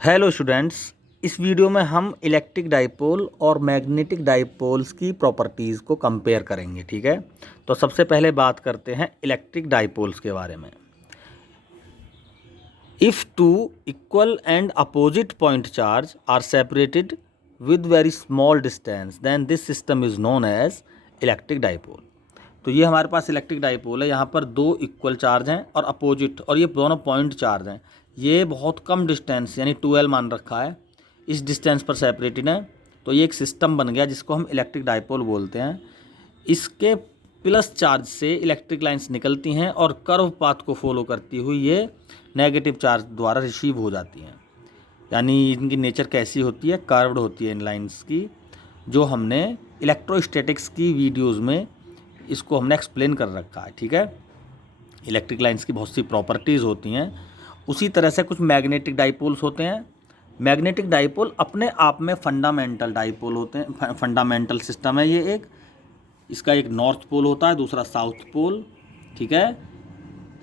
Hello students, इस video में हम इलेक्ट्रिक डाइपोल और मैग्नेटिक डाइपोल्स की प्रॉपर्टीज़ को कंपेयर करेंगे। ठीक है, तो सबसे पहले बात करते हैं इलेक्ट्रिक डाइपोल्स के बारे में। If two equal and opposite point charge are separated with very small distance then this system is known as electric dipole. तो ये हमारे पास इलेक्ट्रिक डाइपोल है। यहाँ पर दो इक्वल चार्ज हैं और अपोजिट, और ये दोनों पॉइंट चार्ज हैं। ये बहुत कम डिस्टेंस यानी 12 मान रखा है, इस डिस्टेंस पर सेपरेटेड है। तो ये एक सिस्टम बन गया जिसको हम इलेक्ट्रिक डाइपोल बोलते हैं। इसके प्लस चार्ज से इलेक्ट्रिक लाइंस निकलती हैं और कर्व पाथ को फॉलो करती हुई ये नेगेटिव चार्ज द्वारा रिसीव हो जाती हैं। यानी इनकी नेचर कैसी होती है, कर्व्ड होती है इन लाइंस की, जो हमने इलेक्ट्रोस्टैटिक्स की वीडियोस में इसको हमने एक्सप्लेन कर रखा है। ठीक है, इलेक्ट्रिक लाइंस की बहुत सी प्रॉपर्टीज़ होती हैं। उसी तरह से कुछ मैग्नेटिक डाइपोल्स होते हैं। मैग्नेटिक डाइपोल अपने आप में फंडामेंटल डाइपोल होते हैं, फंडामेंटल सिस्टम है ये एक। इसका एक नॉर्थ पोल होता है, दूसरा साउथ पोल। ठीक है,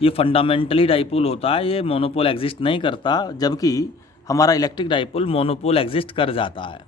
ये फंडामेंटली डाइपोल होता है, ये मोनोपोल एग्जिस्ट नहीं करता, जबकि हमारा इलेक्ट्रिक डाइपोल मोनोपोल एग्जिस्ट कर जाता है।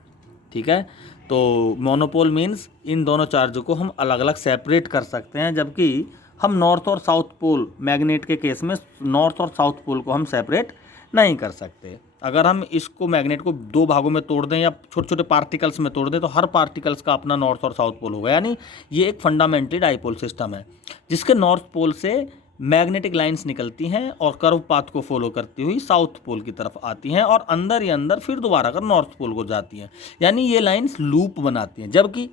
ठीक है, तो मोनोपोल मीन्स इन दोनों चार्जों को हम अलग अलग सेपरेट कर सकते हैं, जबकि हम नॉर्थ और साउथ पोल, मैग्नेट के केस में नॉर्थ और साउथ पोल को हम सेपरेट नहीं कर सकते। अगर हम इसको मैग्नेट को दो भागों में तोड़ दें या छोटे छोटे पार्टिकल्स में तोड़ दें तो हर पार्टिकल्स का अपना नॉर्थ और साउथ पोल होगा। यानी ये एक फंडामेंटली डाइपोल सिस्टम है जिसके नॉर्थ पोल से मैग्नेटिक लाइंस निकलती हैं और कर्व पाथ को फॉलो करती हुई साउथ पोल की तरफ आती हैं और अंदर ही अंदर फिर दोबारा कर नॉर्थ पोल को जाती हैं। यानी ये लाइंस लूप बनाती हैं, जबकि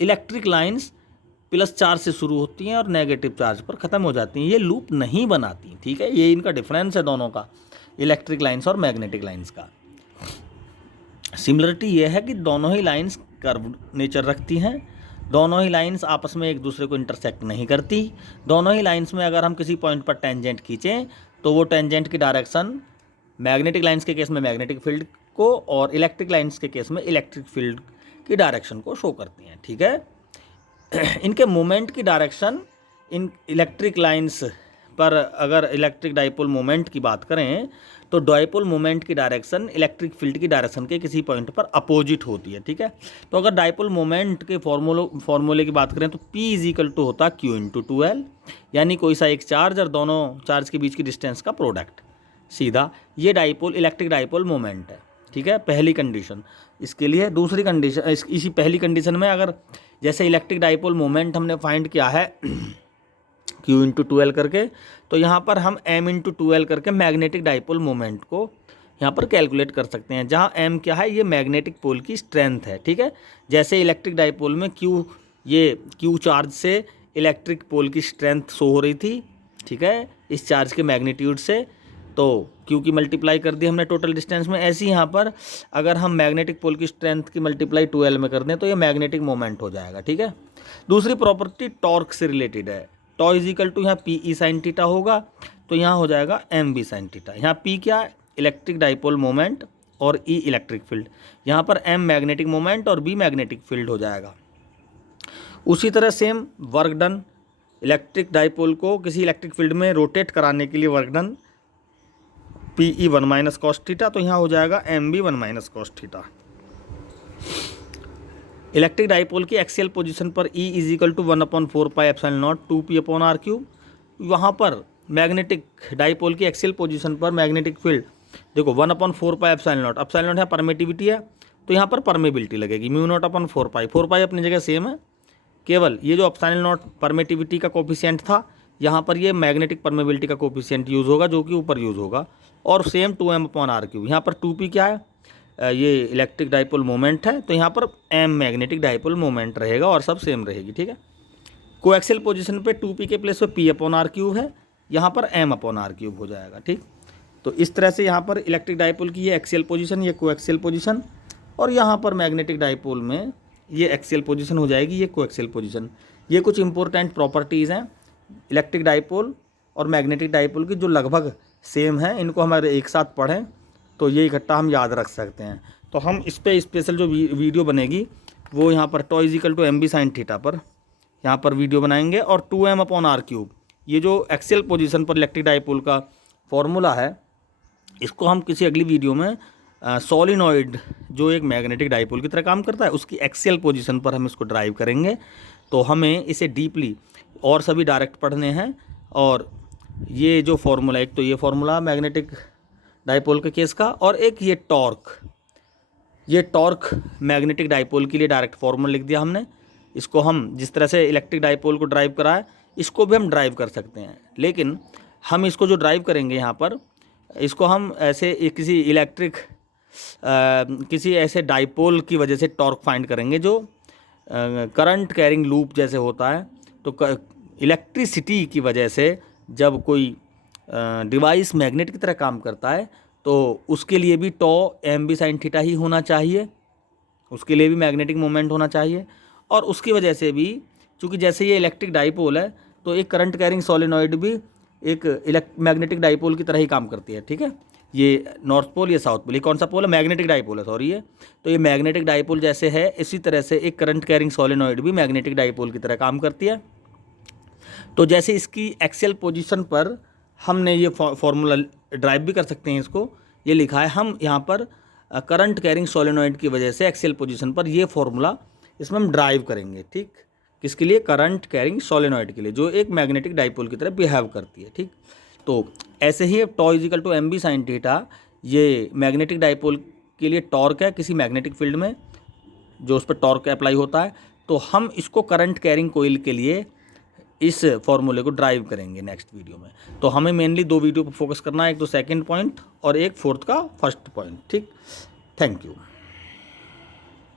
इलेक्ट्रिक लाइंस प्लस चार्ज से शुरू होती हैं और नेगेटिव चार्ज पर ख़त्म हो जाती हैं, ये लूप नहीं बनाती। ठीक है, ये इनका डिफरेंस है दोनों का, इलेक्ट्रिक लाइंस और मैग्नेटिक लाइंस का। सिमिलरिटी ये है कि दोनों ही लाइंस कर्व नेचर रखती हैं, दोनों ही लाइंस आपस में एक दूसरे को इंटरसेक्ट नहीं करती। दोनों ही लाइंस में अगर हम किसी पॉइंट पर टेंजेंट खींचें तो वो टेंजेंट की डायरेक्शन मैग्नेटिक लाइंस के केस में मैग्नेटिक फील्ड को और इलेक्ट्रिक लाइंस के केस में इलेक्ट्रिक फील्ड की डायरेक्शन को शो करती हैं। ठीक है, इनके मोमेंट की डायरेक्शन इन इलेक्ट्रिक लाइंस पर, अगर इलेक्ट्रिक डाइपोल मोमेंट की बात करें तो डाइपोल मोमेंट की डायरेक्शन इलेक्ट्रिक फील्ड की डायरेक्शन के किसी पॉइंट पर अपोजिट होती है। ठीक है, तो अगर डाइपोल मोमेंट के फॉर्मूले की बात करें तो P इज इक्वल टू होता है Q×2L, यानी कोई सा एक चार्ज और दोनों चार्ज के बीच की डिस्टेंस का प्रोडक्ट। सीधा ये डाइपोल इलेक्ट्रिक डाइपोल मोमेंट है। ठीक है, पहली कंडीशन। इसके लिए दूसरी कंडीशन, इसी पहली कंडीशन में अगर जैसे इलेक्ट्रिक डाइपोल मोमेंट हमने फाइंड किया है Q×2L करके, तो यहाँ पर हम M×2L करके मैग्नेटिक डाइपोल मोमेंट को यहाँ पर कैलकुलेट कर सकते हैं, जहाँ M क्या है, ये मैग्नेटिक पोल की स्ट्रेंथ है। ठीक है, जैसे इलेक्ट्रिक डाइपोल में Q चार्ज से इलेक्ट्रिक पोल की स्ट्रेंथ शो हो रही थी। ठीक है, इस चार्ज के मैग्नीट्यूड से, तो Q की मल्टीप्लाई कर दी हमने टोटल डिस्टेंस में। ऐसे ही यहाँ पर अगर हम मैग्नेटिक पोल की स्ट्रेंथ की मल्टीप्लाई 2L में कर दें तो ये मैग्नेटिक मोमेंट हो जाएगा। ठीक है, दूसरी प्रॉपर्टी टॉर्क से रिलेटेड है। टॉ इज इक्वल टू यहाँ P E sin थीटा होगा, तो यहाँ हो जाएगा MB sin थीटा। यहाँ P क्या है, इलेक्ट्रिक डाइपोल मोमेंट, और E इलेक्ट्रिक फील्ड। यहाँ पर M मैग्नेटिक मोमेंट और B मैग्नेटिक फील्ड हो जाएगा। उसी तरह same work done, electric dipole को किसी इलेक्ट्रिक फील्ड में रोटेट कराने के लिए work done PE1 minus cos theta, तो यहाँ हो जाएगा MB1 minus cos theta. Electric dipole की एक्सियल पोजीशन पर E is equal to 1/4πε0 2P/r³। वहाँ पर मैग्नेटिक डाइपोल की एक्सियल पोजीशन पर मैग्नेटिक फील्ड देखो 1/4πε0, एप्सिलॉन है परमिटिविटी है, तो यहाँ पर परमेबिलिटी लगेगी μ0/4π। 4π अपनी जगह सेम है, केवल ये जो एप्सिलॉन परमिटिविटी का कोफिशिएंट था, यहाँ पर ये मैग्नेटिक परमेबिलिटी का कोफिशिएंट यूज़ होगा जो कि ऊपर यूज़ होगा, और सेम 2M/r³। यहाँ पर 2P क्या है, ये इलेक्ट्रिक डाइपोल मोमेंट है, तो यहाँ पर M मैग्नेटिक डाइपोल मोमेंट रहेगा और सब सेम रहेगी। ठीक है, कोएक्सियल पोजीशन पे 2P के प्लेस पे P/r³ है, यहाँ पर M/r³ हो जाएगा। ठीक, तो इस तरह से यहाँ पर इलेक्ट्रिक डाइपोल की ये एक्सियल पोजीशन, ये कोएक्सियल पोजीशन, और यहाँ पर मैग्नेटिक डाइपोल में ये एक्सियल पोजीशन हो जाएगी, ये कोएक्सियल पोजीशन। ये कुछ इंपॉर्टेंट प्रॉपर्टीज़ हैं इलेक्ट्रिक डाइपोल और मैग्नेटिक डाइपोल की जो लगभग सेम है। इनको हमारे एक साथ पढ़ें तो ये इकट्ठा हम याद रख सकते हैं। तो हम इस पर स्पेशल जो वीडियो बनेगी वो यहाँ पर tau is equal to MB sin theta पर यहाँ पर वीडियो बनाएंगे, और 2M/r³ ये जो एक्सियल पोजीशन पर इलेक्ट्रिक डाइपोल का फॉर्मूला है, इसको हम किसी अगली वीडियो में सोलिनॉइड जो एक मैग्नेटिक डाइपोल की तरह काम करता है, उसकी एक्सियल पोजीशन पर हम इसको ड्राइव करेंगे। तो हमें इसे डीपली और सभी डायरेक्ट पढ़ने हैं। और ये जो फॉर्मूला, एक तो ये फॉर्मूला मैग्नेटिक डाइपोल के केस का, और एक ये टॉर्क मैग्नेटिक डाइपोल के लिए डायरेक्ट फॉर्मूला लिख दिया हमने। इसको हम जिस तरह से इलेक्ट्रिक डाइपोल को ड्राइव कराए, इसको भी हम ड्राइव कर सकते हैं, लेकिन हम इसको जो ड्राइव करेंगे यहाँ पर, इसको हम ऐसे किसी ऐसे डाइपोल की वजह से टॉर्क फाइंड करेंगे जो करंट कैरिंग लूप जैसे होता है। तो इलेक्ट्रिसिटी की वजह से जब कोई डिवाइस मैग्नेट की तरह काम करता है, तो उसके लिए भी टॉ एम बी साइन थीटा ही होना चाहिए, उसके लिए भी मैग्नेटिक मोमेंट होना चाहिए। और उसकी वजह से भी, चूँकि जैसे ये इलेक्ट्रिक डाइपोल है, तो एक करंट कैरिंग सोलेनॉइड भी एक मैग्नेटिक डाइपोल की तरह ही काम करती है, ठीक है। ये नॉर्थ पोल, ये साउथ पोल, ये कौन सा पोल है? मैग्नेटिक डाइपोल है, सॉरी ये। तो ये मैग्नेटिक डाइपोल जैसे है, इसी तरह से एक करंट कैरिंग सोलेनॉइड भी मैग्नेटिक डाइपोल की तरह काम करती है। तो जैसे इसकी एक्सियल पोजीशन पर हमने ये फॉर्मूला ड्राइव भी कर सकते हैं, इसको ये लिखा है हम यहाँ पर करंट कैरिंग सोलेनॉइड की वजह से एक्सियल पोजीशन पर ये फॉर्मूला इसमें हम ड्राइव करेंगे, ठीक। किसके लिए? करंट कैरिंग सोलेनॉइड के लिए, जो एक मैग्नेटिक डाइपोल की तरह बिहेव करती है, ठीक। तो ऐसे ही tau is equal to M B sine theta, ये मैग्नेटिक डाइपोल के लिए टॉर्क है किसी मैग्नेटिक फील्ड में, जो उस पर टॉर्क अप्लाई होता है। तो हम इसको करंट कैरिंग कोइल के लिए इस फॉर्मूले को ड्राइव करेंगे नेक्स्ट वीडियो में। तो हमें मेनली 2 वीडियो पर फोकस करना है, एक तो सेकंड पॉइंट और एक फोर्थ का फर्स्ट पॉइंट, ठीक। Thank you.